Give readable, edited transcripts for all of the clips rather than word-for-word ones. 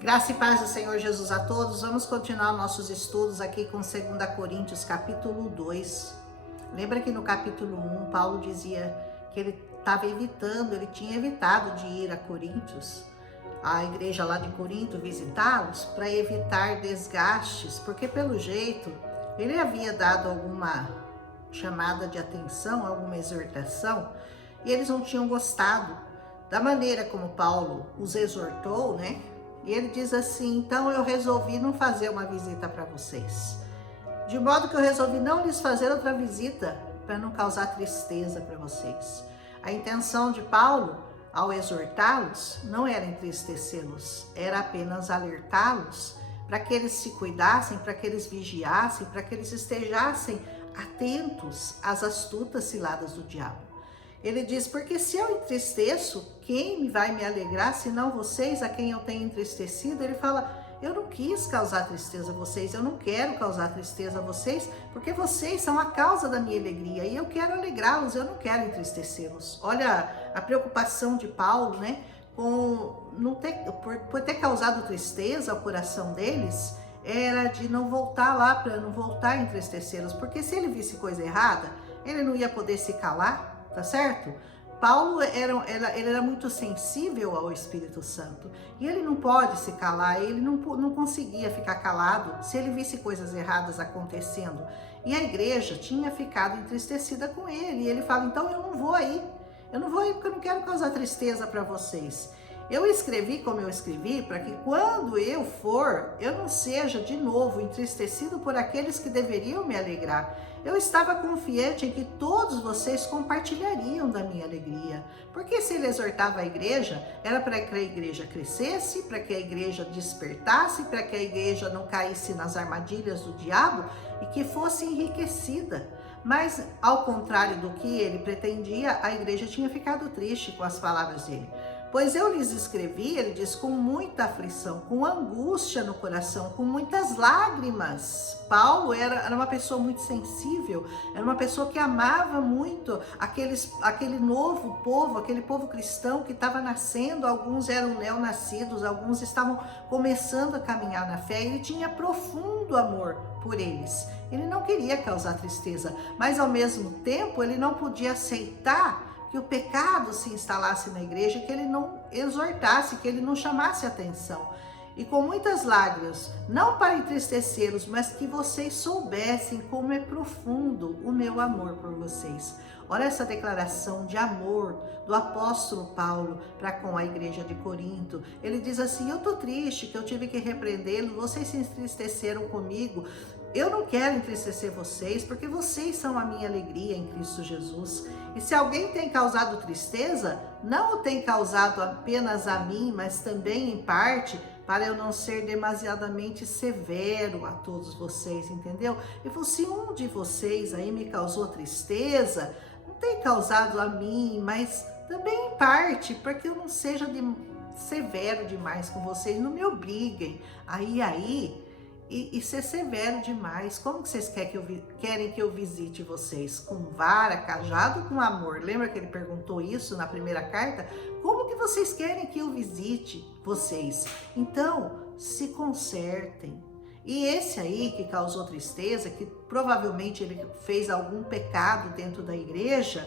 Graça e paz do Senhor Jesus a todos. Vamos continuar nossos estudos aqui com 2 Coríntios, capítulo 2. Lembra que no capítulo 1, Paulo dizia que ele tinha evitado de ir a Coríntios, a igreja lá de Corinto, visitá-los, para evitar desgastes, porque pelo jeito ele havia dado alguma chamada de atenção, alguma exortação, e eles não tinham gostado da maneira como Paulo os exortou, né? E ele diz assim: então eu resolvi não fazer uma visita para vocês. De modo que eu resolvi não lhes fazer outra visita para não causar tristeza para vocês. A intenção de Paulo, ao exortá-los, não era entristecê-los, era apenas alertá-los para que eles se cuidassem, para que eles vigiassem, para que eles estejassem atentos às astutas ciladas do diabo. Ele diz, porque se eu entristeço, quem vai me alegrar, senão vocês, a quem eu tenho entristecido? Ele fala, eu não quis causar tristeza a vocês, eu não quero causar tristeza a vocês, porque vocês são a causa da minha alegria, e eu quero alegrá-los, eu não quero entristecê-los. Olha a preocupação de Paulo, né, por ter causado tristeza ao coração deles, era de não voltar lá, para não voltar a entristecê-los, porque se ele visse coisa errada, ele não ia poder se calar. Tá certo? Paulo ele era muito sensível ao Espírito Santo e ele não pode se calar, ele não conseguia ficar calado se ele visse coisas erradas acontecendo. E a igreja tinha ficado entristecida com ele e ele fala, então eu não vou aí porque eu não quero causar tristeza para vocês. Eu escrevi como eu escrevi para que quando eu for, eu não seja de novo entristecido por aqueles que deveriam me alegrar. Eu estava confiante em que todos vocês compartilhariam da minha alegria. Porque se ele exortava a igreja, era para que a igreja crescesse, para que a igreja despertasse, para que a igreja não caísse nas armadilhas do diabo e que fosse enriquecida. Mas, ao contrário do que ele pretendia, a igreja tinha ficado triste com as palavras dele. Pois eu lhes escrevi, ele diz, com muita aflição, com angústia no coração, com muitas lágrimas. Paulo era uma pessoa muito sensível, era uma pessoa que amava muito aquele novo povo, aquele povo cristão que estava nascendo. Alguns eram neonascidos, alguns estavam começando a caminhar na fé. Ele tinha profundo amor por eles. Ele não queria causar tristeza, mas ao mesmo tempo ele não podia aceitar que o pecado se instalasse na igreja, que ele não exortasse, que ele não chamasse atenção. E com muitas lágrimas, não para entristecê-los, mas que vocês soubessem como é profundo o meu amor por vocês. Olha essa declaração de amor do apóstolo Paulo para com a igreja de Corinto. Ele diz assim, eu estou triste que eu tive que repreendê-los, vocês se entristeceram comigo. Eu não quero entristecer vocês, porque vocês são a minha alegria em Cristo Jesus. E se alguém tem causado tristeza, não o tem causado apenas a mim, mas também em parte para eu não ser demasiadamente severo a todos vocês, entendeu? E se um de vocês aí me causou tristeza, não tem causado a mim, mas também em parte, para que eu não seja severo demais com vocês, não me obriguem e ser severo demais. Como que vocês querem que eu visite vocês? Com vara, cajado ou com amor? Lembra que ele perguntou isso na primeira carta? Como que vocês querem que eu visite vocês? Então, se consertem. E esse aí que causou tristeza, que provavelmente ele fez algum pecado dentro da igreja,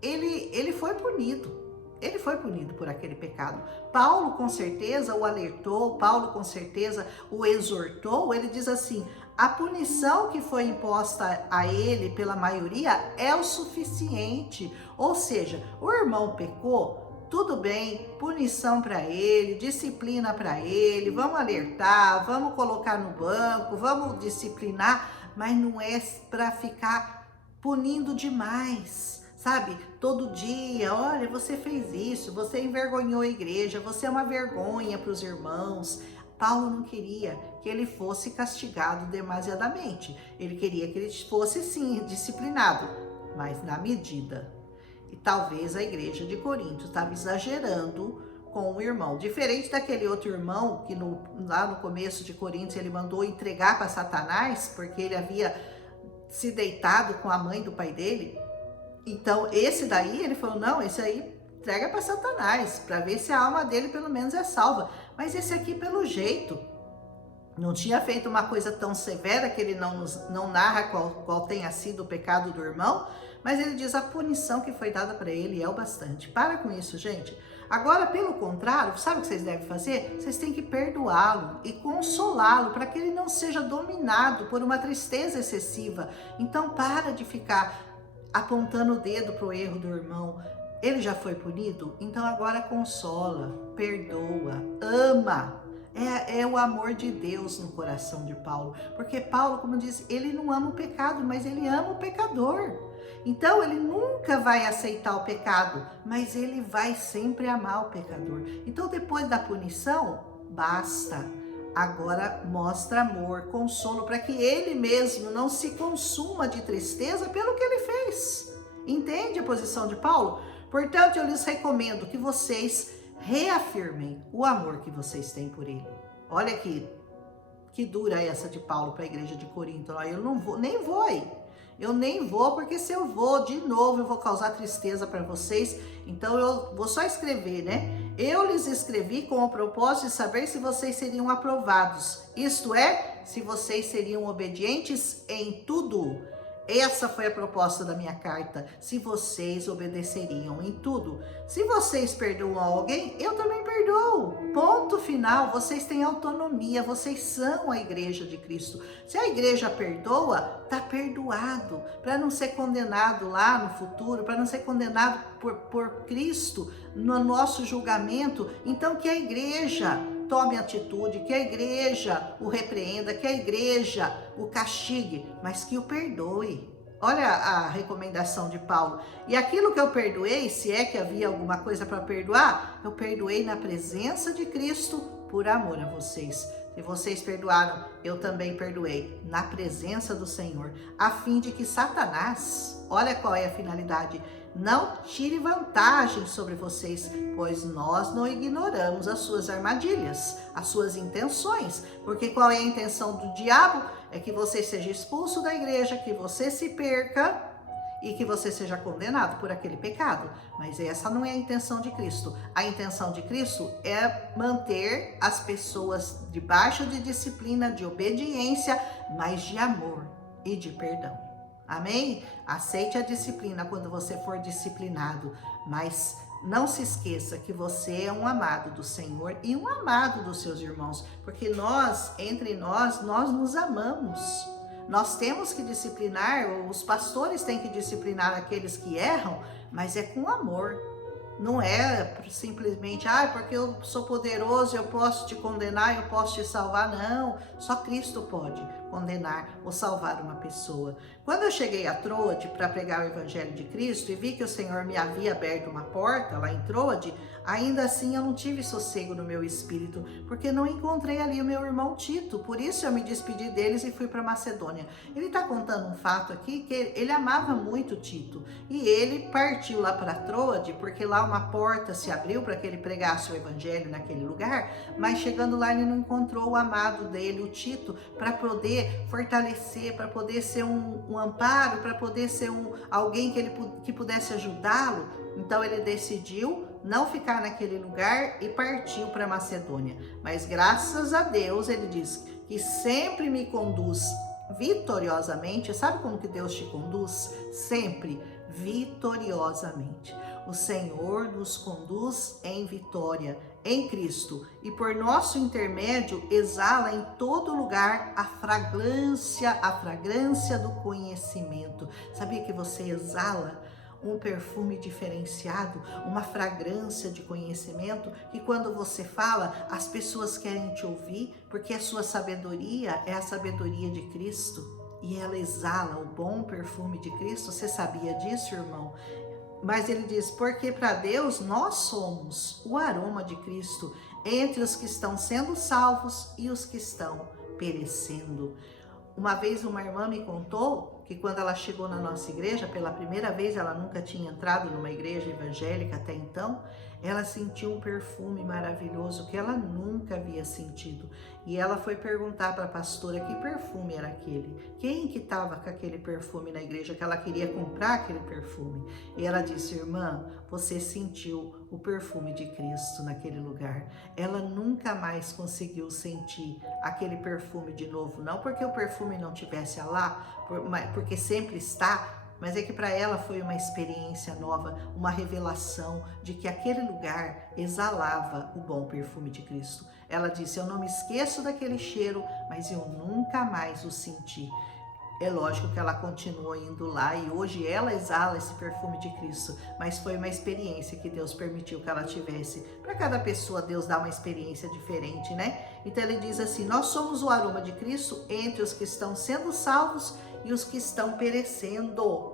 ele foi punido. Ele foi punido por aquele pecado. Paulo com certeza o alertou, Paulo com certeza o exortou. Ele diz assim, a punição que foi imposta a ele pela maioria é o suficiente. Ou seja, o irmão pecou, tudo bem, punição para ele, disciplina para ele, vamos alertar, vamos colocar no banco, vamos disciplinar, mas não é para ficar punindo demais. Sabe, todo dia, olha, você fez isso, você envergonhou a igreja, você é uma vergonha para os irmãos. Paulo não queria que ele fosse castigado demasiadamente. Ele queria que ele fosse, sim, disciplinado, mas na medida. E talvez a igreja de Corinto estava exagerando com o irmão. Diferente daquele outro irmão que lá no começo de Coríntios ele mandou entregar para Satanás, porque ele havia se deitado com a mãe do pai dele. Então, esse daí, ele falou, não, esse aí entrega para Satanás, para ver se a alma dele pelo menos é salva. Mas esse aqui, pelo jeito, não tinha feito uma coisa tão severa, que ele não narra qual tenha sido o pecado do irmão, mas ele diz a punição que foi dada para ele é o bastante. Para com isso, gente. Agora, pelo contrário, sabe o que vocês devem fazer? Vocês têm que perdoá-lo e consolá-lo para que ele não seja dominado por uma tristeza excessiva. Então, para de ficar apontando o dedo para o erro do irmão. Ele já foi punido? Então agora consola, perdoa, ama. É o amor de Deus no coração de Paulo. Porque Paulo, como eu disse, ele não ama o pecado, mas ele ama o pecador. Então ele nunca vai aceitar o pecado, mas ele vai sempre amar o pecador. Então depois da punição, basta. Agora mostra amor, consolo, para que ele mesmo não se consuma de tristeza pelo que ele fez. Entende a posição de Paulo? Portanto, eu lhes recomendo que vocês reafirmem o amor que vocês têm por ele. Olha que dura essa de Paulo para a igreja de Corinto. Eu não vou, nem vou aí. Eu nem vou, porque se eu vou de novo, eu vou causar tristeza para vocês. Então eu vou só escrever, né? Eu lhes escrevi com o propósito de saber se vocês seriam aprovados. Isto é, se vocês seriam obedientes em tudo. Essa foi a proposta da minha carta, se vocês obedeceriam em tudo. Se vocês perdoam alguém, eu também perdoo. Ponto final, vocês têm autonomia, vocês são a igreja de Cristo. Se a igreja perdoa, tá perdoado, para não ser condenado lá no futuro, para não ser condenado por Cristo no nosso julgamento. Então que a igreja tome atitude, que a igreja o repreenda, que a igreja o castigue, mas que o perdoe. Olha a recomendação de Paulo. E aquilo que eu perdoei, se é que havia alguma coisa para perdoar, eu perdoei na presença de Cristo por amor a vocês. Se vocês perdoaram, eu também perdoei na presença do Senhor, a fim de que Satanás, olha qual é a finalidade, não tire vantagem sobre vocês, pois nós não ignoramos as suas armadilhas, as suas intenções. Porque qual é a intenção do diabo? É que você seja expulso da igreja, que você se perca e que você seja condenado por aquele pecado. Mas essa não é a intenção de Cristo. A intenção de Cristo é manter as pessoas debaixo de disciplina, de obediência, mas de amor e de perdão. Amém? Aceite a disciplina quando você for disciplinado, mas não se esqueça que você é um amado do Senhor e um amado dos seus irmãos, porque nós, entre nós nos amamos. Nós temos que disciplinar, os pastores têm que disciplinar aqueles que erram, mas é com amor. Não é simplesmente, porque eu sou poderoso, eu posso te condenar, eu posso te salvar. Não, só Cristo pode condenar ou salvar uma pessoa. Quando eu cheguei a Troade para pregar o Evangelho de Cristo e vi que o Senhor me havia aberto uma porta lá em Troade, ainda assim eu não tive sossego no meu espírito, porque não encontrei ali o meu irmão Tito. Por isso eu me despedi deles e fui para Macedônia. Ele está contando um fato aqui, que ele amava muito Tito, e ele partiu lá para Troade, porque lá uma porta se abriu para que ele pregasse o Evangelho naquele lugar, mas chegando lá ele não encontrou o amado dele, o Tito, para poder fortalecer, para poder ser um amparo, para poder ser alguém que pudesse ajudá-lo. Então ele decidiu não ficar naquele lugar e partiu para Macedônia. Mas graças a Deus, ele diz que sempre me conduz vitoriosamente. Sabe como que Deus te conduz? Sempre vitoriosamente. O Senhor nos conduz em vitória em Cristo, e por nosso intermédio exala em todo lugar a fragrância do conhecimento. Sabia que você exala um perfume diferenciado, uma fragrância de conhecimento, que quando você fala, as pessoas querem te ouvir, porque a sua sabedoria é a sabedoria de Cristo, e ela exala o bom perfume de Cristo. Você sabia disso, irmão? Mas ele diz, porque para Deus nós somos o aroma de Cristo entre os que estão sendo salvos e os que estão perecendo. Uma vez uma irmã me contou que quando ela chegou na nossa igreja, pela primeira vez, ela nunca tinha entrado numa igreja evangélica até então, ela sentiu um perfume maravilhoso que ela nunca havia sentido. E ela foi perguntar para a pastora que perfume era aquele. Quem que estava com aquele perfume na igreja, que ela queria comprar aquele perfume. E ela disse: irmã, você sentiu o perfume de Cristo naquele lugar. Ela nunca mais conseguiu sentir aquele perfume de novo. Não porque o perfume não tivesse lá, porque sempre está, mas é que para ela foi uma experiência nova, uma revelação de que aquele lugar exalava o bom perfume de Cristo. Ela disse: eu não me esqueço daquele cheiro, mas eu nunca mais o senti. É lógico que ela continuou indo lá e hoje ela exala esse perfume de Cristo, mas foi uma experiência que Deus permitiu que ela tivesse. Para cada pessoa Deus dá uma experiência diferente, né? Então ele diz assim: nós somos o aroma de Cristo entre os que estão sendo salvos e os que estão perecendo.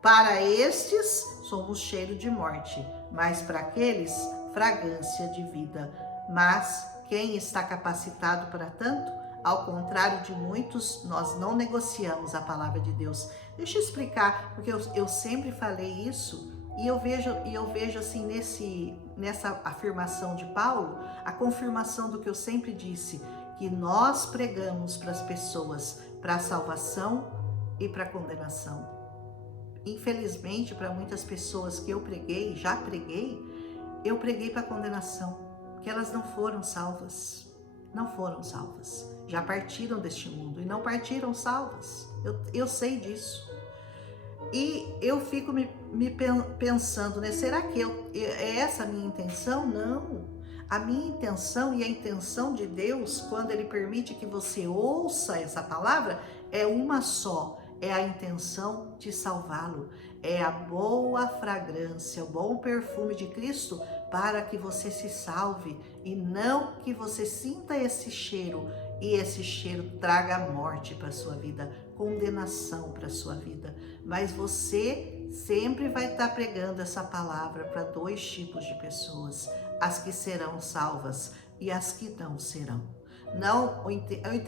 Para estes somos cheiro de morte, mas para aqueles fragrância de vida. Mas quem está capacitado para tanto? Ao contrário de muitos, nós não negociamos a palavra de Deus. Deixa eu explicar, porque eu sempre falei isso e eu vejo assim nessa afirmação de Paulo, a confirmação do que eu sempre disse, que nós pregamos para as pessoas para a salvação e para a condenação. Infelizmente, para muitas pessoas que eu preguei, eu preguei para a condenação, que elas não foram salvas. Não foram salvas, já partiram deste mundo e não partiram salvas, eu sei disso. E eu fico me pensando, né? Será que é essa a minha intenção? Não. A minha intenção e a intenção de Deus, quando Ele permite que você ouça essa palavra, é uma só. É a intenção de salvá-lo. É a boa fragrância, o bom perfume de Cristo para que você se salve e não que você sinta esse cheiro e esse cheiro traga morte para a sua vida, condenação para a sua vida. Mas você sempre vai estar pregando essa palavra para dois tipos de pessoas: as que serão salvas e as que não serão. Não,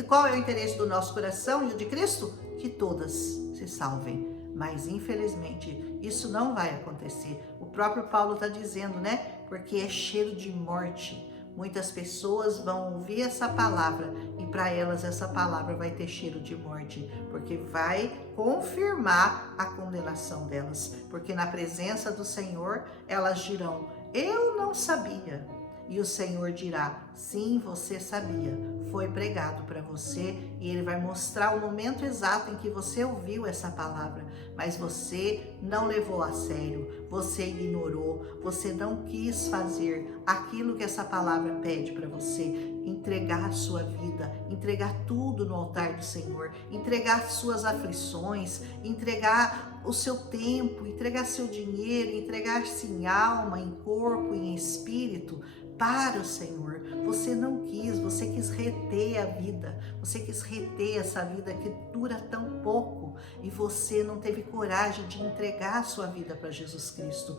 qual é o interesse do nosso coração e o de Cristo? Que todas se salvem. Mas infelizmente isso não vai acontecer. O próprio Paulo está dizendo, né? Porque é cheiro de morte. Muitas pessoas vão ouvir essa palavra e para elas essa palavra vai ter cheiro de morte, porque vai confirmar a condenação delas. Porque na presença do Senhor elas dirão: eu não sabia. E o Senhor dirá: sim, você sabia, foi pregado para você, e Ele vai mostrar o momento exato em que você ouviu essa palavra, mas você não levou a sério, você ignorou, você não quis fazer aquilo que essa palavra pede para você, entregar a sua vida, entregar tudo no altar do Senhor, entregar suas aflições, entregar o seu tempo, entregar seu dinheiro, entregar-se em alma, em corpo, em espírito, para o Senhor. Você não quis, você quis reter a vida, você quis reter essa vida que dura tão pouco e você não teve coragem de entregar a sua vida para Jesus Cristo.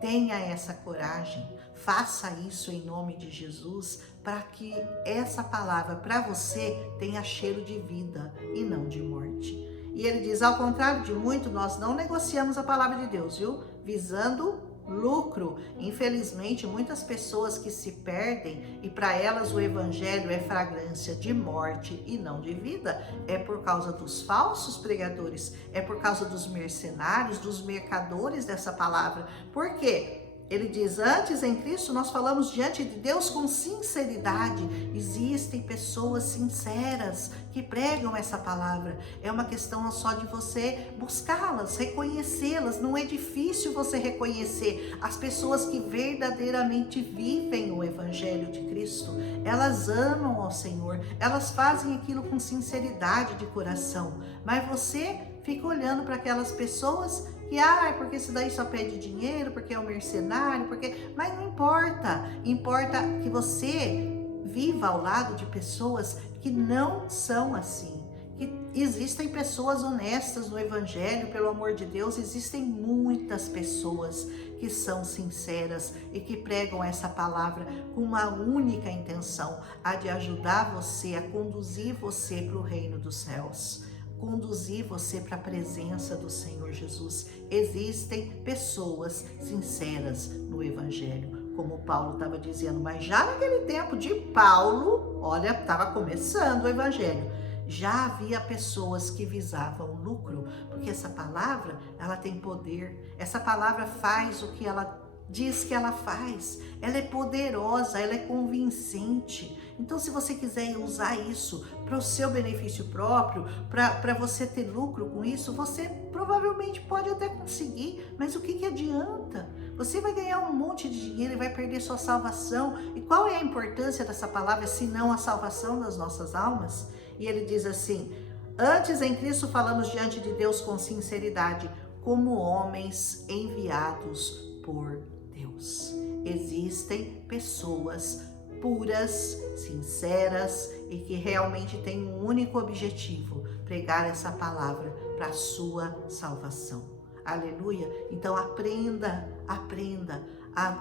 Tenha essa coragem, faça isso em nome de Jesus, para que essa palavra para você tenha cheiro de vida e não de morte. E ele diz: ao contrário de muito, nós não negociamos a palavra de Deus, viu? Visando lucro. Infelizmente, muitas pessoas que se perdem e para elas o evangelho é fragrância de morte e não de vida, é por causa dos falsos pregadores, é por causa dos mercenários, dos mercadores dessa palavra. Por quê? Ele diz: antes em Cristo nós falamos diante de Deus com sinceridade. Existem pessoas sinceras que pregam essa palavra. É uma questão só de você buscá-las, reconhecê-las. Não é difícil você reconhecer as pessoas que verdadeiramente vivem o Evangelho de Cristo. Elas amam ao Senhor, elas fazem aquilo com sinceridade de coração. Mas você fica olhando para aquelas pessoas que, porque isso daí só pede dinheiro, porque é um mercenário, mas não importa. Importa que você viva ao lado de pessoas que não são assim. Que existem pessoas honestas no Evangelho, pelo amor de Deus, existem muitas pessoas que são sinceras e que pregam essa palavra com uma única intenção, a de ajudar você, a conduzir você para o reino dos céus, conduzir você para a presença do Senhor Jesus. Existem pessoas sinceras no Evangelho. como Paulo estava dizendo, mas já naquele tempo de Paulo, olha, estava começando o evangelho, já havia pessoas que visavam lucro, porque essa palavra, ela tem poder, essa palavra faz o que ela diz que ela faz, ela é poderosa, ela é convincente. Então, se você quiser usar isso para o seu benefício próprio, para você ter lucro com isso, você provavelmente pode até conseguir, mas o que adianta? Você vai ganhar um monte de dinheiro e vai perder sua salvação. E qual é a importância dessa palavra, se não a salvação das nossas almas? E ele diz assim: antes em Cristo falamos diante de Deus com sinceridade, como homens enviados por Deus. Existem pessoas puras, sinceras e que realmente têm um único objetivo: pregar essa palavra para a sua salvação. Aleluia! Então aprenda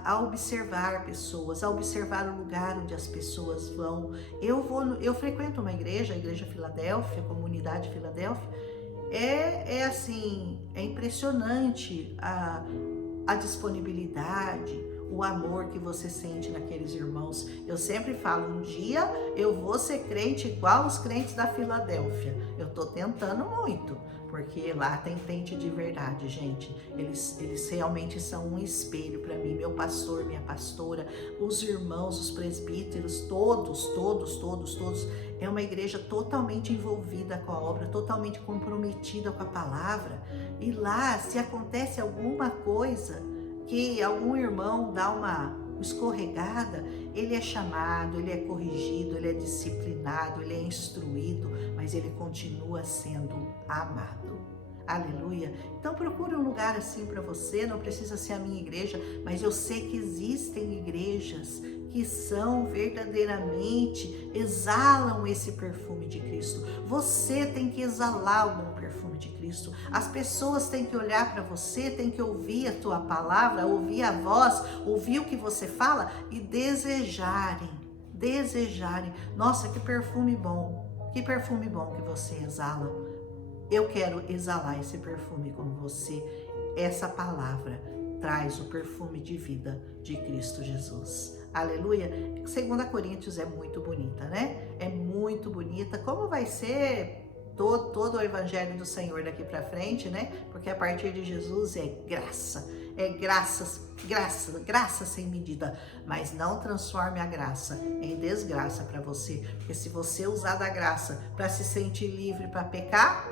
a observar pessoas, a observar o lugar onde as pessoas vão. Eu frequento uma igreja, a Igreja Filadélfia, a Comunidade Filadélfia. Assim, é impressionante a disponibilidade, o amor que você sente naqueles irmãos. Eu sempre falo, um dia eu vou ser crente igual os crentes da Filadélfia. Eu tô tentando muito, porque lá tem crente de verdade, gente. Eles realmente são um espelho para mim, meu pastor, minha pastora, os irmãos, os presbíteros, todos. É uma igreja totalmente envolvida com a obra, totalmente comprometida com a palavra. E lá, se acontece alguma coisa, que algum irmão dá uma escorregada, ele é chamado, ele é corrigido, ele é disciplinado, ele é instruído, mas ele continua sendo amado. Aleluia! Então procure um lugar assim para você, não precisa ser a minha igreja, mas eu sei que existem igrejas que são verdadeiramente, exalam esse perfume de Cristo. Você tem que exalar o bom perfume de Cristo. As pessoas têm que olhar para você, têm que ouvir a tua palavra, ouvir a voz, ouvir o que você fala e desejarem. Nossa, que perfume bom que você exala. Eu quero exalar esse perfume como você. Essa palavra traz o perfume de vida de Cristo Jesus. Aleluia! 2 Coríntios é muito bonita, né? É muito bonita. Como vai ser todo o evangelho do Senhor daqui para frente, né? Porque a partir de Jesus é graça sem medida. Mas não transforme a graça em desgraça para você. Porque se você usar da graça para se sentir livre para pecar,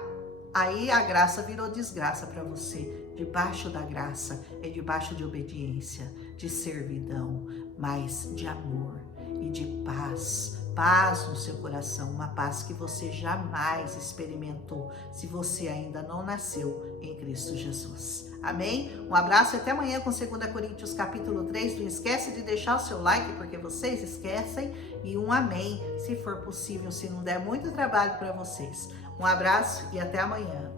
aí a graça virou desgraça para você. Debaixo da graça é debaixo de obediência, de servidão, mas de amor e de paz. Paz no seu coração, uma paz que você jamais experimentou se você ainda não nasceu em Cristo Jesus. Amém? Um abraço e até amanhã com 2 Coríntios capítulo 3. Não esquece de deixar o seu like, porque vocês esquecem. E um amém, se for possível, se não der muito trabalho para vocês. Um abraço e até amanhã.